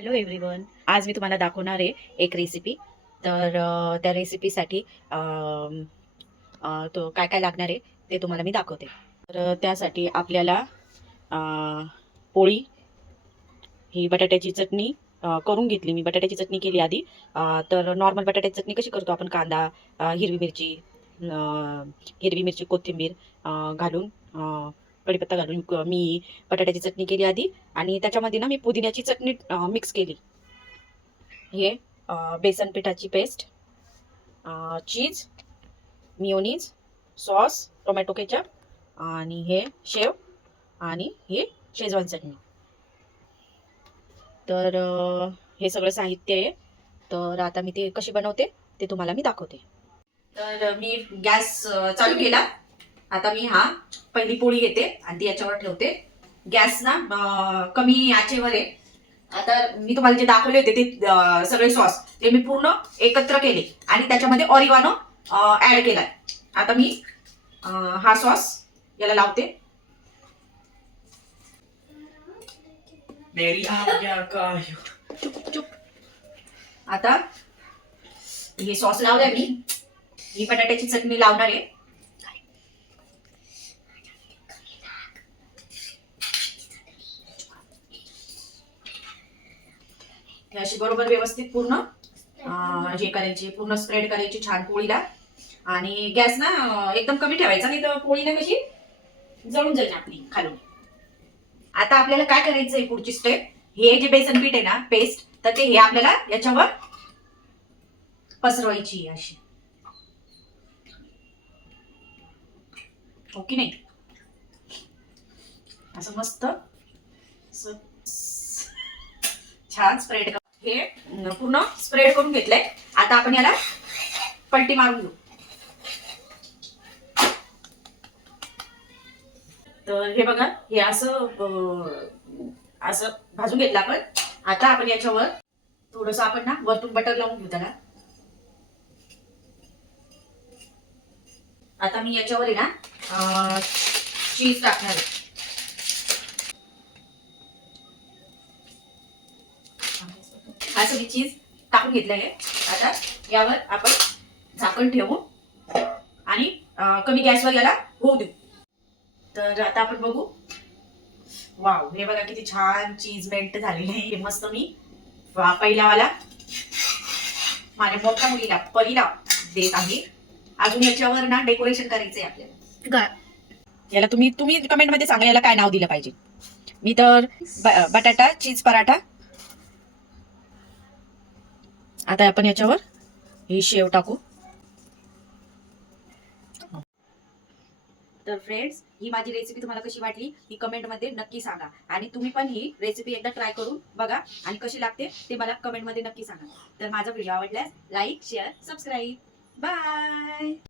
Hello everyone. आज मी तुम्हाला दाखवणार आहे एक रेसिपी. तर त्या रेसिपीसाठी तो काय काय लागणार आहे ते तुम्हाला मी दाखवते. तर त्यासाठी आपल्याला अ, पोळी, ही बटाट्याची चटणी करून घेतली. मी बटाट्याची चटणी केली आधी. तर नॉर्मल बटाट्याची चटणी कशी करतो आपण, कांदा, हिरवी मिरची, कोथिंबीर घालून, कढीपत्ता घालून, मी बटाट्याची चटणी केली आधी. आणि त्याच्यामध्ये ना मी पुदिन्याची चटणी मिक्स केली. हे बेसन पिठाची पेस्ट, चीज, मिओनीज, सॉस, टोमॅटो केचप, आणि हे शेव, आणि हे शेजवान चटणी. तर हे सगळं साहित्य आहे. तर आता मी ते कशी बनवते ते तुम्हाला मी दाखवते. तर मी गॅस चालू केला. आता मी पहिली पोळी घेते आणि ती याच्यावर ठेवते. गॅस ना कमी आचेवर आहे. आता मी तुम्हाला जे दाखवले होते ते सगळे सॉस ते मी पूर्ण एकत्र केले आणि त्याच्यामध्ये ऑरिगानो ऍड केलाय. आता मी हा सॉस याला लावते. चुप चुप. आता हे सॉस लावलाय मी बटाट्याची चटणी लावणार आहे. अशी बरोबर व्यवस्थित पूर्ण हे करायची, पूर्ण स्प्रेड करायची छान पोळीला. आणि गॅस ना एकदम कमी ठेवायचा, नाही तर पोळी ना कशी जळून जाईल आपली खालून. आता आपल्याला काय करायचंय, पुढची स्टेप, हे जे बेसन पीठ आहे ना पेस्ट, तर ते हे आपल्याला याच्यावर पसरवायची अशी. ओके नाही, असं मस्त छान स्प्रेड. हे पूर्ण स्प्रेड करून घेतलंय. आता आपण याला पलटी मारून घेऊ. तर हे बघा, हे असं असं भाजून घेतलं आपण. आता आपण याच्यावर थोडस आपण ना वरतून बटर लावून घेऊ त्याला. आता मी याच्यावर आहे ना चीज टाकणार आहे. असं मी चीज टाकून घेतलंय. आता यावर आपण झाकण ठेवून आणि कमी गॅसवर याला होऊ देऊ. तर आता आपण बघू. वाव, हे बघा किती छान चीज मेल्ट झालेलं आहे. मस्त मी पहिल्यावाला माझ्या मोठ्या मुलीला परीला देत आहे. अजून याच्यावर ना डेकोरेशन करायचंय आपल्याला. याला तुम्ही तुम्ही कमेंट मध्ये सांगा याला काय नाव दिलं पाहिजे. मी तर बटाटा चीज पराठा. आता आपण याच्यावर ही शेव टाकू. तर फ्रेंड्स, ही माझी रेसिपी तुम्हाला कशी वाटली ही कमेंट मध्ये नक्की सांगा. आणि तुम्ही पण ही रेसिपी एकदा ट्राय करून बघा आणि कशी लागते ते मला कमेंट मध्ये नक्की सांगा. तर माझा व्हिडिओ आवडल्यास लाईक, शेअर, सबस्क्राईब. बाय.